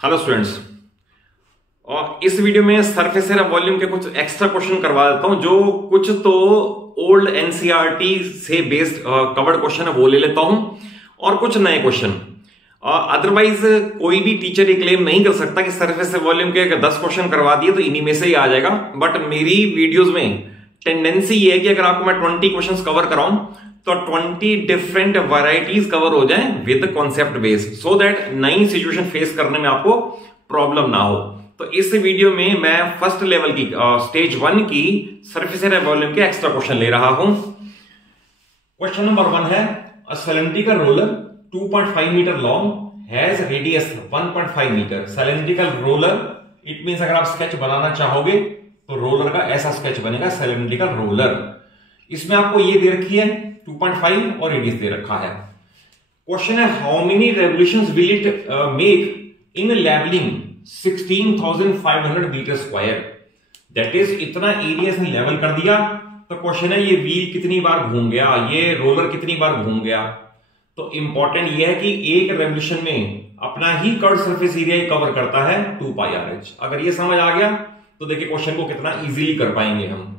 Hello students, और इस video में सरफेस एरिया वॉल्यूम के कुछ एक्स्ट्रा क्वेश्चन करवा देता हूं। जो कुछ तो ओल्ड एनसीईआरटी से बेस्ड कवर्ड क्वेश्चन है वो ले लेता हूं और कुछ नए क्वेश्चन। अदरवाइज कोई भी टीचर ये क्लेम नहीं कर सकता कि सरफेस एरिया वॉल्यूम के 10 क्वेश्चन करवा दिए तो इन्हीं में से ही आ जाएगा। बट मेरी वीडियोस में टेंडेंसी ये है कि अगर आपको मैं 20 क्वेश्चन कवर कराऊं तो 20 डिफरेंट वैरायटीज कवर हो जाएं with concept based, so that नई सिचुएशन फेस करने में आपको प्रॉब्लम ना हो। तो इस वीडियो में मैं फर्स्ट लेवल की स्टेज 1 की सरफेस एरिया वॉल्यूम के एक्स्ट्रा क्वेश्चन ले रहा हूं। क्वेश्चन नंबर 1 है, a cylindrical roller 2.5 metre long has radius 1.5 metre. Cylindrical roller it means अगर आप स्केच बनाना चाहोगे तो रोलर का ऐसा स्केच बनेगा, सिलिंड्रिकल रोलर। इसमें आपको ये दे रखी है 2.5 और रेडियस दे रखा है। क्वेश्चन है, how many revolutions will it make in levelling 16,500 metre square. That is इतना एरिया इसने लेवल कर दिया। तो क्वेश्चन है, ये व्हील कितनी बार घूम गया, ये रोलर कितनी बार घूम गया। तो इंपॉर्टेंट ये है कि एक रेवोल्यूशन में अपना ही कर्व सरफेस एरिया कवर करता है 2πRh। अगर ये समझ आ गया तो देखिए क्वेश्चन को कितना इजीली कर पाएंगे हम।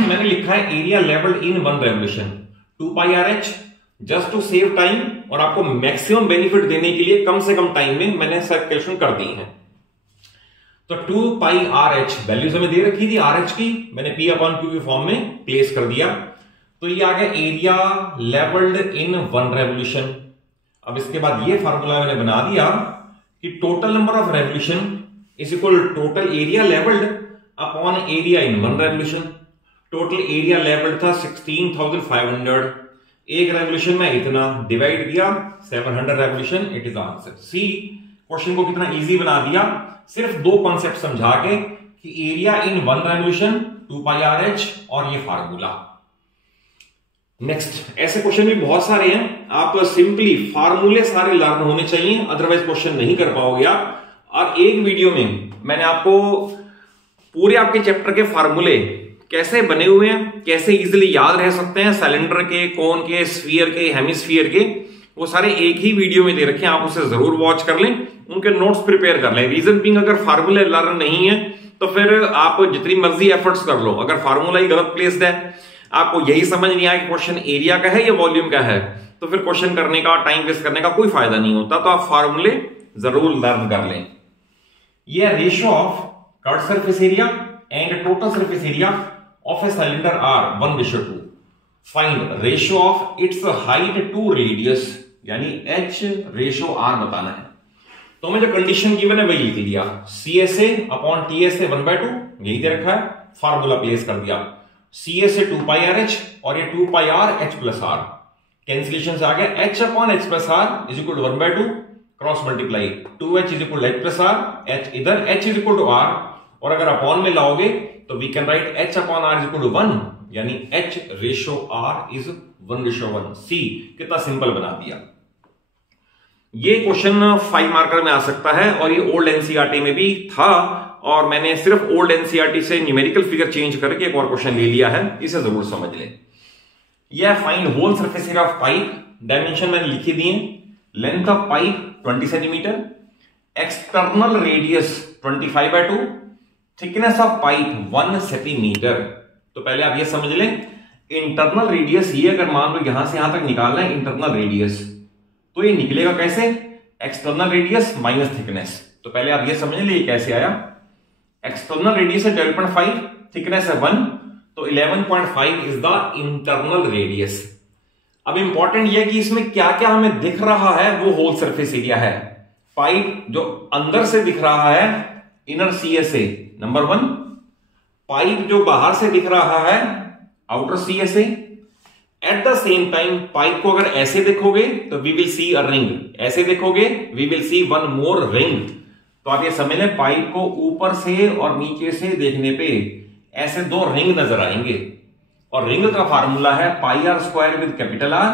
मैंने लिखा है area levelled in 1 revolution 2πRh, just to save time और आपको मैक्सिमम बेनिफिट देने के लिए कम से कम टाइम में मैंने कैलकुलेशन कर दी है। तो 2πRh वैल्यूज हमें दे रखी थी RH की, मैंने P/Q के फॉर्म में प्लेस कर दिया। तो ये आ गया एरिया लेवल्ड इन 1 रेवोल्यूशन। अब इसके बाद ये फार्मूला मैंने बना दिया कि total number of revolution is equal total area levelled upon area in 1 revolution. Total area levelled था 16,500, एक रेवोल्यूशन में इतना डिवाइड किया 700 revolution, it is answer C. Question को कितना इजी बना दिया सिर्फ 2 कॉन्सेप्ट समझा के कि एरिया इन 1 रेवोल्यूशन 2πRh और ये फार्मूला। नेक्स्ट, ऐसे क्वेश्चन भी बहुत सारे हैं, आप सिंपली फार्मूले सारे लर्न होने चाहिए, अदरवाइज क्वेश्चन नहीं कर पाओगे आप। और एक वीडियो में मैंने आपको पूरे आपके चैप्टर के फार्मूले कैसे बने हुए हैं, कैसे इजीली याद रह सकते हैं, सिलेंडर के, कोन के, स्फीयर के, हेमिस्फीयर के, वो सारे एक ही वीडियो में दे रखे हैं। आप उसे जरूर वॉच कर लें, उनके नोट्स प्रिपेयर कर लें। रीजन बीइंग, अगर फार्मूले लर्न नहीं है तो फिर आप जितनी मर्जी एफर्ट्स कर लो, अगर फार्मूला ही गलत प्लेस्ड है, आपको यही समझ नहीं आया कि क्वेश्चन एरिया का है या वॉल्यूम का है, तो फिर क्वेश्चन करने का, टाइम वेस्ट करने का कोई फायदा नहीं होता। तो आप फार्मूले जरूर लर्न कर लें। यह ratio of curve surface area and total surface area of a cylinder are 1:2। Find ratio of its height to radius, यानी H रेशियो R बताना है। तो हमें जो कंडीशन गिवन है वही लिख दिया, CSA अपॉन TSA 1/2, यही दे रखा है, फार्मूला प्लेस कर दिया। CSA 2πRh और ये 2πRh प्लस R, कैंसिलेशन आ गया, H upon H plus R is equal to 1/2, cross multiply 2H is equal to H plus R, H इधर H is equal to R, और अगर upon में लाओगे तो we can write H upon R is equal to 1, यानी H ratio R is 1:1। See, कितना simple बना दिया। ये क्वेश्चन 5 मार्कर में आ सकता है और ये ओल्ड एनसीईआरटी में भी था, और मैंने सिर्फ ओल्ड एनसीईआरटी से न्यूमेरिकल फिगर चेंज करके एक और क्वेश्चन ले लिया है, इसे जरूर समझ लें। यह find whole surface area of pipe, dimension मैंने लिखी दिए, length of pipe 20 centimetre, external radius 25/2, thickness of pipe 1 centimetre. तो पहले आप ये समझ लें, इंटरनल रेडियस ये अगर मान लो यहां से यहां तक निकालना है इंटरनल रेडियस, तो ये निकलेगा कैसे, एक्सटर्नल रेडियस माइनस थिकनेस। तो पहले आप ये समझ लीजिए कैसे आया, एक्सटर्नल रेडियस है 12.5, थिकनेस है 1, तो 11.5 इज द इंटरनल रेडियस। अब इंपॉर्टेंट यह कि इसमें क्या क्या हमें दिख रहा है वो होल सरफेस एरिया है। पाइप जो अंदर से दिख रहा है इनर CSA नंबर 1, पाइप जो बाहर से दिख रहा है outer CSA। At the same time pipe को अगर ऐसे देखोगे तो we will see a ring, ऐसे देखोगे we will see 1 more ring. तो आप ये समझ लें, पाइप को ऊपर से और नीचे से देखने पे ऐसे 2 रिंग नजर आएंगे, और रिंग का फार्मूला है πr² with capital R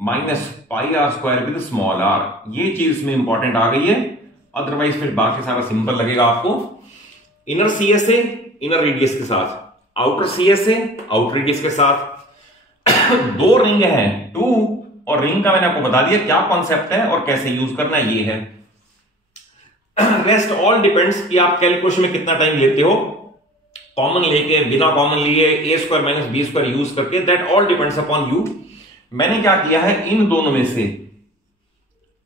minus πr² with small r। ये चीज इसमें इंपॉर्टेंट आ गई है, अदरवाइज फिर बाकी सारा सिंपल लगेगा आपको। इनर CSA इनर रेडियस के साथ, आउटर CSA आउटर रेडियस के साथ, 2 रिंग हैं 2, और रिंग का मैंने आपको बता दिया क्या कॉन्सेप्ट है और कैसे यूज करना ये है। रेस्ट ऑल डिपेंड्स कि आप कैलकुलेशन में कितना टाइम लेते हो, कॉमन लेके, बिना कॉमन लिए, A square minus B square use करके, that all depends upon you. मैंने क्या किया है, इन दोनों में से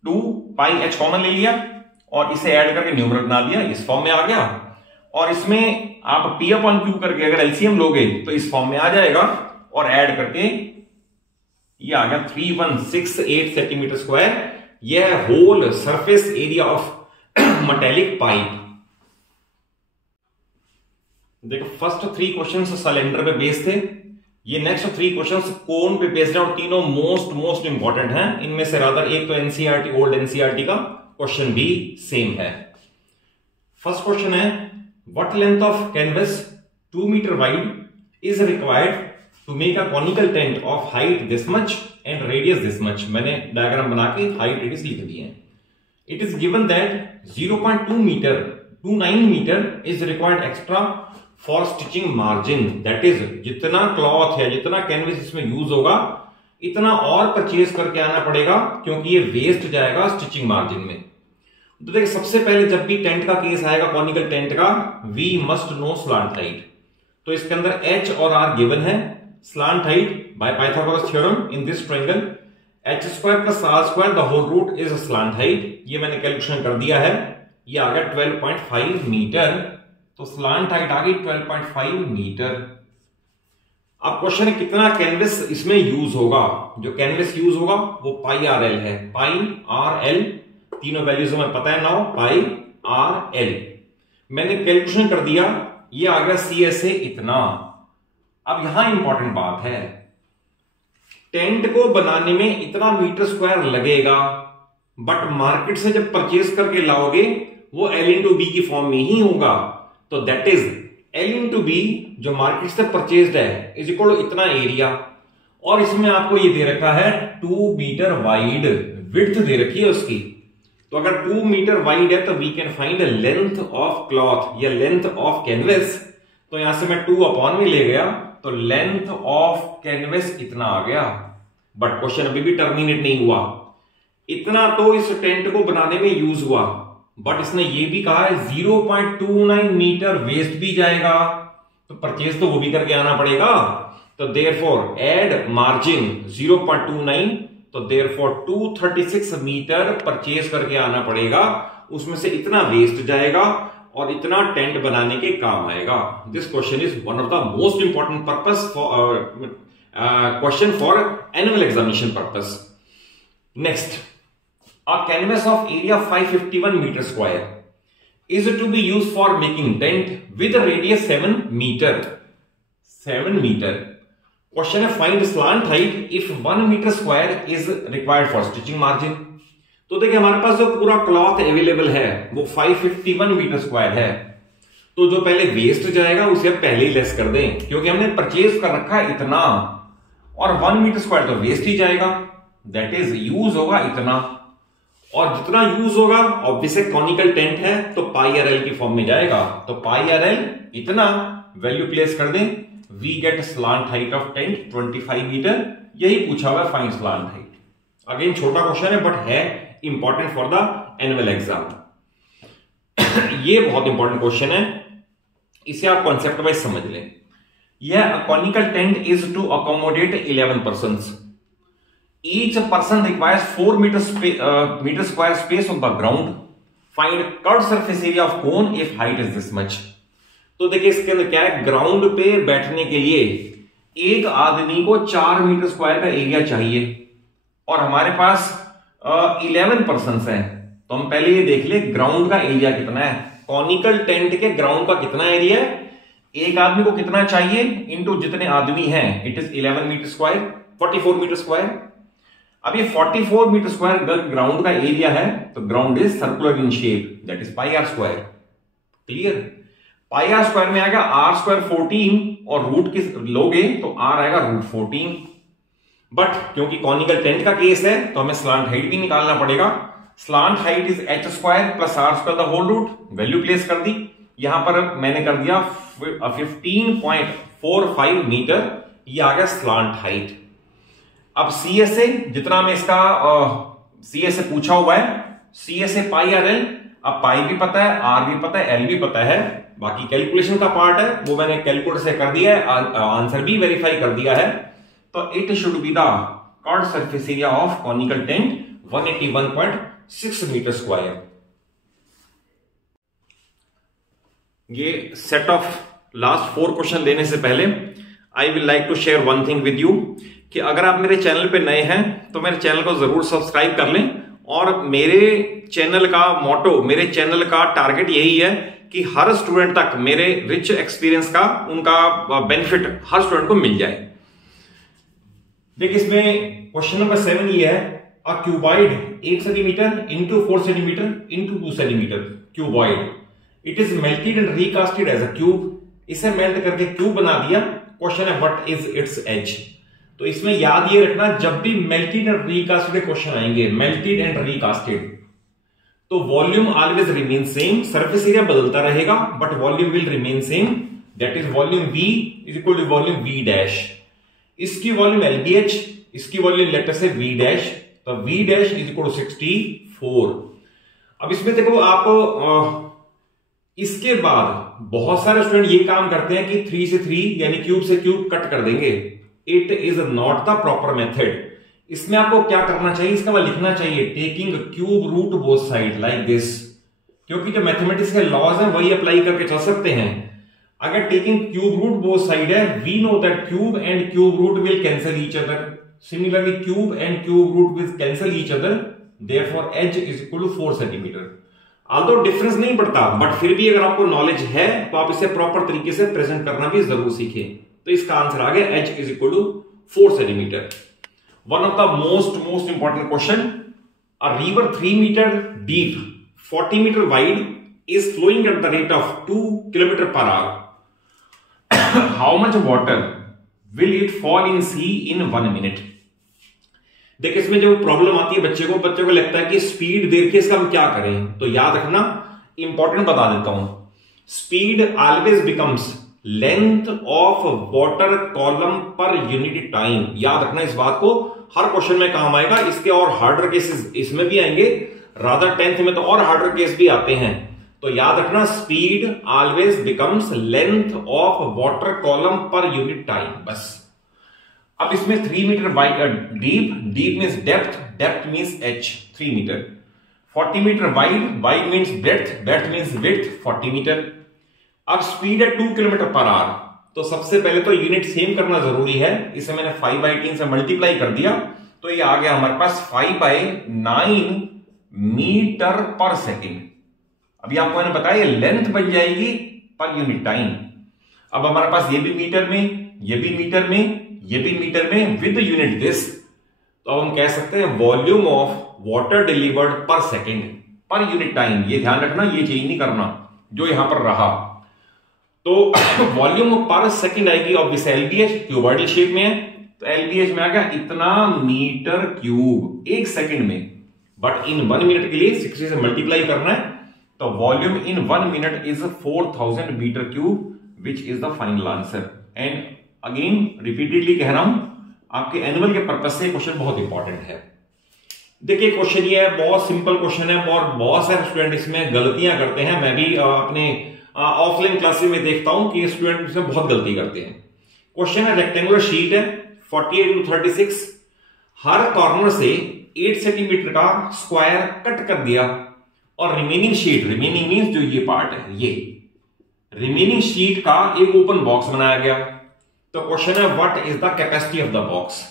2 पाई एच कॉमन ले लिया और इसे ऐड करके न्यूमरेटर बना दिया, इस फॉर्म में आ गया। और इसमें आप पी अपॉन क्यू करके अगर एलसीएम लोगे तो इस फॉर्म में आ जाएगा, और ऐड करके ये आ गया 3168 सेंटीमीटर स्क्वायर। यह whole surface area of metallic pipe. देखो फर्स्ट 3 क्वेश्चंस सिलेंडर पे बेस्ड थे, ये नेक्स्ट 3 क्वेश्चंस कोन पे बेस्ड है और तीनों मोस्ट इंपॉर्टेंट हैं। इनमें से रादर एक तो एनसीईआरटी, ओल्ड एनसीईआरटी का क्वेश्चन भी सेम है। फर्स्ट क्वेश्चन है, what length of canvas 2 metre wide is required to make a conical tent of height this much and radius this much. मैंने डायग्राम बना के हाइट रेडियस लिख दिए हैं। It is given that 0.29 metre is required extra for stitching margin. That is जितना cloth है, जितना canvas इसमें यूज होगा, इतना और परचेज करके आना पड़ेगा, क्योंकि ये वेस्ट जाएगा स्टिचिंग मार्जिन में। तो देखिए सबसे पहले जब भी टेंट का केस आएगा, कॉनिकल टेंट का, we must know slant height. तो इसके अंदर एच और आर गिवन है। Slant height by Pythagoras theorem in this triangle, H square plus R square the whole root is slant height. ये मैंने कैलकुलेशन कर दिया है, ये आ गया 12.5 मीटर। तो स्लांट हाइट आ गई 12.5 मीटर। अब क्वेश्चन है कितना कैनवस इसमें यूज होगा। जो कैनवस यूज होगा वो पाई आर एल है, पाई आर एल, तीनों वैल्यूज हमें पता है नाउ, पाई आर एल। मैंने कैलकुलेशन कर दिया, ये आ गया सी एस ए इतना। अब यहां इंपॉर्टेंट बात है, टेंट को बनाने में इतना मीटर स्क्वायर लगेगा, बट मार्केट से जब परचेज करके लाओगे वो एल इंटू बी की फॉर्म में ही होगा। तो that is L into B जो मार्केट से परचेज्ड है इज इक्वल टू इतना एरिया, और इसमें आपको ये दे रखा है 2 मीटर वाइड विड्थ दे रखी है उसकी। तो अगर 2 मीटर वाइड है तो we can find length of cloth या लेंथ ऑफ कैनवस। तो यहां से मैं 2 अपॉन में ले गया, तो लेंथ ऑफ कैनवस इतना आ गया। बट क्वेश्चन अभी भी टर्मिनेट नहीं हुआ। इतना तो इस टेंट को बनाने में यूज हुआ, बट इसने ये भी कहा है 0.29 मीटर वेस्ट भी जाएगा, तो परचेज तो वो भी करके आना पड़ेगा। तो देयरफॉर ऐड मार्जिन 0.29, तो देयरफॉर 236 मीटर परचेज करके आना पड़ेगा। उसमें से इतना वेस्ट जाएगा और इतना टेंट बनाने के काम आएगा। This question is one of the most important purpose for question for annual examination purpose. Next, a canvas of area 551 meter square is to be used for making tent with a radius 7 meter. 7 meter. Question है, find slant height if 1 meter square is required for stitching margin. तो देखिए हमारे पास जो पूरा cloth available है वो 551 metre square है। तो जो पहले वेस्ट जाएगा उसे अब पहले ही लेस कर दें, क्योंकि हमने परचेज कर रखा है इतना, और 1 मीटर स्क्वायर तो वेस्ट ही जाएगा। दैट इज यूज होगा इतना, और जितना यूज होगा ऑब्वियसली कॉनिकल टेंट है तो पाई आर एल की फॉर्म में जाएगा। तो पाई आर एल इतना वैल्यू प्लेस कर दें, we get slant height of tent 25 metre. यही पूछा हुआ है, फाइंड स्लांट हाइट। अगेन छोटा क्वेश्चन है बट है important for the annual exam. ये बहुत इंपॉर्टेंट क्वेश्चन है, इसे आप कॉन्सेप्ट वाइज समझ लें। यह conical tent is to accommodate 11 persons. Each person requires 4 meter square space on the ground. Find curved surface area of cone if height is this much. तो देखिए इसके अंदर क्या है, ग्राउंड पे बैठने के लिए एक आदमी को 4 मीटर स्क्वायर का एरिया चाहिए, और हमारे पास 11 पर्सन्स हैं। तो हम पहले ये देख ले ग्राउंड का एरिया कितना है। कॉनिकल टेंट के ग्राउंड का कितना एरिया है, एक आदमी को कितना चाहिए इनटू जितने आदमी हैं, it is 11 metre square, 44 metre square. अब ये 44 मीटर स्क्वायर ग्राउंड का एरिया है, तो ground is circular in shape, that is pi R square. Clear? Pi R square में आएगा आर स्क्वायर 14, और रूट किस लोगे तो आर आएगा रूट 14। बट क्योंकि कॉनिकल टेंट का केस है तो हमें स्लांट हाइट भी निकालना पड़ेगा। Slant height is H square plus R square the whole root, value place कर दी। यहां पर मैंने कर दिया 15.45 मीटर, ये आ गया स्लांट हाइट। अब सी एस ए जितना में इसका सी एस ए पूछा हुआ है, C S A pi R L, अब पाई भी पता है, आर भी पता है, एल भी पता है, बाकी कैलकुलेशन का पार्ट है वो मैंने कैलकुलेटर से कर दिया है, आंसर भी वेरीफाई कर दिया है। तो it should be the curved surface area of conical tent 181.6 metre square. ये सेट ऑफ लास्ट 4 क्वेश्चन लेने से पहले I will like to share one thing with you कि अगर आप मेरे चैनल पे नए हैं तो मेरे चैनल को जरूर सब्सक्राइब कर लें। और मेरे चैनल का मोटो, मेरे चैनल का टारगेट यही है कि हर स्टूडेंट तक मेरे रिच एक्सपीरियंस का उनका बेनिफिट हर स्टूडेंट को मिल जाए। देखिए इसमें क्वेश्चन नंबर 7 ये है, a cuboid 8 centimetre into 4 centimetre into 2 centimetre cuboid, it is melted and recasted as a cube. इसे मेल्ट करके क्यूब बना दिया। क्वेश्चन है व्हाट इज इट्स एज। तो इसमें याद ये रखना, जब भी मेल्टेड एंड रिकास्टेड क्वेश्चन आएंगे, मेल्टेड एंड रिकास्टेड, तो volume always remain same, surface area बदलता रहेगा but volume will remain same, that is volume V is equal to volume V dash. इसकी वॉल्यूम LBH, इसकी वॉल्यूम लेटर से V dash, तो V dash is equal to 64। अब इसमें देखो आप इसके बाद बहुत सारे स्टूडेंट ये काम करते हैं कि 3 से 3 यानी क्यूब से क्यूब कट कर देंगे। It is not the proper method. इसमें आपको क्या करना चाहिए, इसका वह लिखना चाहिए taking cube root both side like this, क्योंकि जो मैथमेटिक्स के लॉज हैं वही अप्लाई करके चल सकते हैं। अगर taking cube root both side है, we know that cube and cube root will cancel each other, similarly cube and cube root will cancel each other, therefore edge is equal to 4 centimetre. Although difference नहीं पड़ता but फिर भी अगर आपको knowledge है तो आप इसे प्रॉपर तरीके से प्रेजेंट करना भी जरूर सीखें। तो इसका आंसर आ गया H is equal to 4 centimetre. One of the most important question, a river 3 metre deep 40 metre wide is flowing at the rate of 2 km per hour. How much water will it fall in sea in 1 minute? देखिए इसमें जो problem आती है बच्चे को लगता है कि स्पीड देख के इसका हम क्या करें। तो याद रखना, इंपॉर्टेंट बता देता हूं, speed always becomes length of water column per unit time. याद रखना इस बात को, हर क्वेश्चन में काम आएगा। इसके और हार्डर केसेस इसमें भी आएंगे, रादर 10th में तो और हार्डर केस भी आते हैं। तो याद रखना, speed always becomes length of water column per unit time, बस। अब इसमें 3 metre wide deep means depth, depth means h 3 metre, 40 metre wide means breadth means width 40 metre. अब स्पीड है 2 किलोमीटर पर आवर, तो सबसे पहले तो यूनिट सेम करना जरूरी है। इसे मैंने 5/18 से मल्टीप्लाई कर दिया, तो ये आ गया हमारे पास 5/9 मीटर पर सेकेंड। अभी आपको मैंने बताया ये लेंथ बन जाएगी पर यूनिट टाइम। अब हमारे पास ये भी मीटर में, ये भी मीटर में, ये भी मीटर में विद यूनिट दिस, तो अब हम कह सकते हैं वॉल्यूम ऑफ वाटर डिलीवर्ड पर सेकेंड पर यूनिट टाइम। ये ध्यान रखना, ये चेंज नहीं करना जो यहां पर रहा। तो वॉल्यूम पर सेकेंड आएगी ऑब्वियस LBH, क्यूबॉइडल शेप में है, तो LBH में आ गया इतना मीटर क्यूब 1 सेकेंड में, बट इन 1 मिनट के लिए 60 से मल्टीप्लाई करना है, तो volume in 1 minute is 4000 metre cube which is the final answer. And again repeatedly कह रहा हूं, आपके एनुअल के पर्पज से क्वेश्चन बहुत इंपॉर्टेंट है। देखिए क्वेश्चन ये है, बहुत सिंपल क्वेश्चन है और बहुत सारे स्टूडेंट इसमें गलतियां करते हैं। मैं भी अपने ऑफलाइन क्लासेस में देखता हूं कि स्टूडेंट इसमें बहुत गलती करते हैं। क्वेश्चन है, रेक्टेंगुलर शीट है 48x36, हर कॉर्नर से 8 सेंटीमीटर का स्क्वायर कट कर दिया और रिमेनिंग शीट, रिमेनिंग मींस जो ये पार्ट है, ये रिमेनिंग शीट का एक ओपन बॉक्स बनाया गया। तो क्वेश्चन है what is the capacity of the box.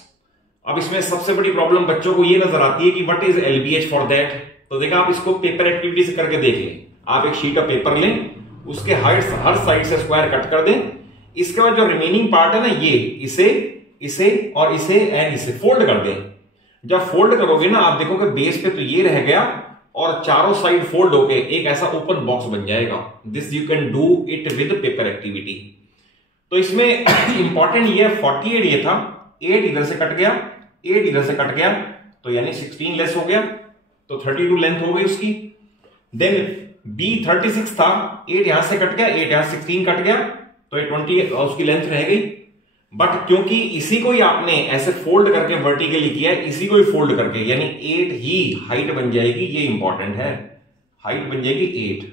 अब इसमें सबसे बड़ी प्रॉब्लम बच्चों को ये नजर आती है कि what is LBH for that. तो देखा, आप इसको पेपर एक्टिविटी से करके देख लें। आप एक शीट ऑफ पेपर लें, उसके हर साइड से स्क्वायर कट कर दें, इसके बाद जो रिमेनिंग पार्ट है ना, ये इसे और इसे फोल्ड कर दें। जब फोल्ड करोगे ना, आप देखोगे बेस पे तो ये रह गया और चारों साइड फोल्ड होके एक ऐसा ओपन बॉक्स बन जाएगा। This you can do it with paper activity. तो इसमें इंपॉर्टेंट ये 48 ये था, 8 इधर से कट गया, 8 इधर से कट गया, तो यानी 16 लेस हो गया, तो 32 लेंथ हो गई उसकी। देन B 36 था, 8 यहां से कट गया, 8 यहां 16 कट गया, तो ये 20 उसकी लेंथ रह गई। बट क्योंकि इसी को ही आपने ऐसे फोल्ड करके वर्टिकली किया है, इसी को ही फोल्ड करके, यानी 8 ही हाइट बन जाएगी। ये इंपॉर्टेंट है, हाइट बन जाएगी 8,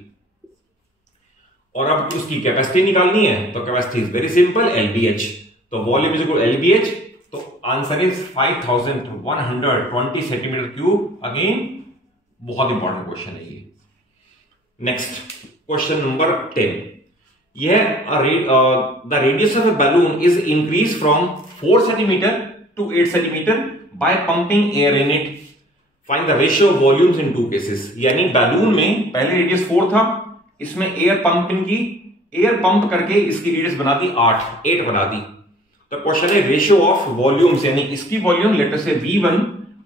और अब उसकी कैपेसिटी निकालनी है तो capacity is very simple, LBH। तो वॉल्यूम इज इक्वल LBH, तो answer is 5120 centimetre cube. Again बहुत इंपॉर्टेंट क्वेश्चन है ये। नेक्स्ट क्वेश्चन नंबर 10, यह the radius of a balloon is increase from 4 centimetre to 8 centimetre by pumping air in it, find the ratio of volumes in 2 cases. यानी balloon में पहले radius 4 था, इसमें air pump की, air pump करके इसकी radius बना दी 8 बना दी। तो क्वेश्चन है रेशियो ऑफ वॉल्यूम्स, यानी इसकी वॉल्यूम लेटर से V1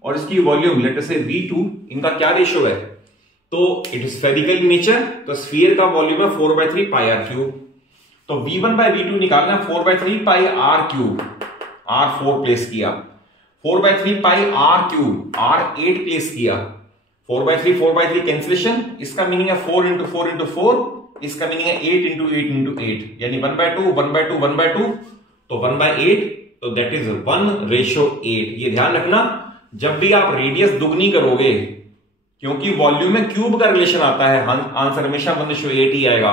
और इसकी वॉल्यूम लेटर से V2, इनका क्या रेशियो है। तो it is spherical in nature, तो स्फीयर का वॉल्यूम है 4/3 पाई r क्यूब। तो V1 बाय V2 निकालना 4/3 पाई r क्यूब, r 4 प्लेस किया, 4/3 पाई r क्यूब, r 8 प्लेस किया, 4/3 कैंसिलेशन, इसका मीनिंग है 4 into 4 into 4, इसका मीनिंग है 8 into 8 into 8, यानी 1/2 1/2 1/2, तो 1/8, तो दैट इज 1:8। ये ध्यान रखना, जब भी आप रेडियस दुगनी करोगे, क्योंकि वॉल्यूम में क्यूब का रिलेशन आता है, आंसर हमेशा 1:8 ही आएगा।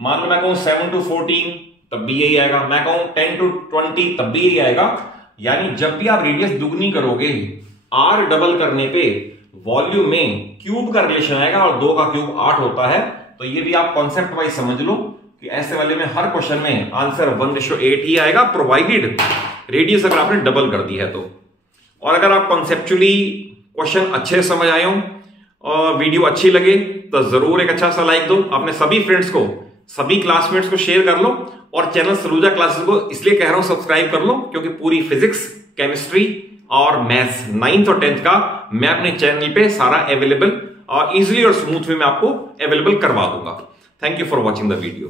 मान लो मैं कहूं 7 to 14 तब भी यही आएगा, मैं कहूं 10 to 20 तब भी यही आएगा। यानी जब भी आप रेडियस दुगनी करोगे, r डबल करने पे वॉल्यूम में क्यूब का रिलेशन आएगा, और 2 का क्यूब 8 होता है। तो ये भी आप कॉन्सेप्ट वाइज समझ लो कि ऐसे वाले में हर क्वेश्चन में आंसर 1:8 ही आएगा, प्रोवाइडेड रेडियस अगर आपने डबल कर दी है तो। और अगर आप कॉन्सेप्चुअली क्वेश्चन अच्छे समझ आए हो और वीडियो अच्छी लगे तो जरूर एक अच्छा सा लाइक दो, अपने सभी फ्रेंड्स को, सभी क्लासमेट्स को शेयर कर लो, और चैनल सलूजा क्लासेस को इसलिए कह रहा हूं सब्सक्राइब कर लो क्योंकि पूरी फिजिक्स, केमिस्ट्री और मैथ्स 9th और 10th का मैं अपने चैनल पे सारा अवेलेबल और इजीली और स्मूथ वे में आपको अवेलेबल करवा दूंगा। Thank you for watching the video.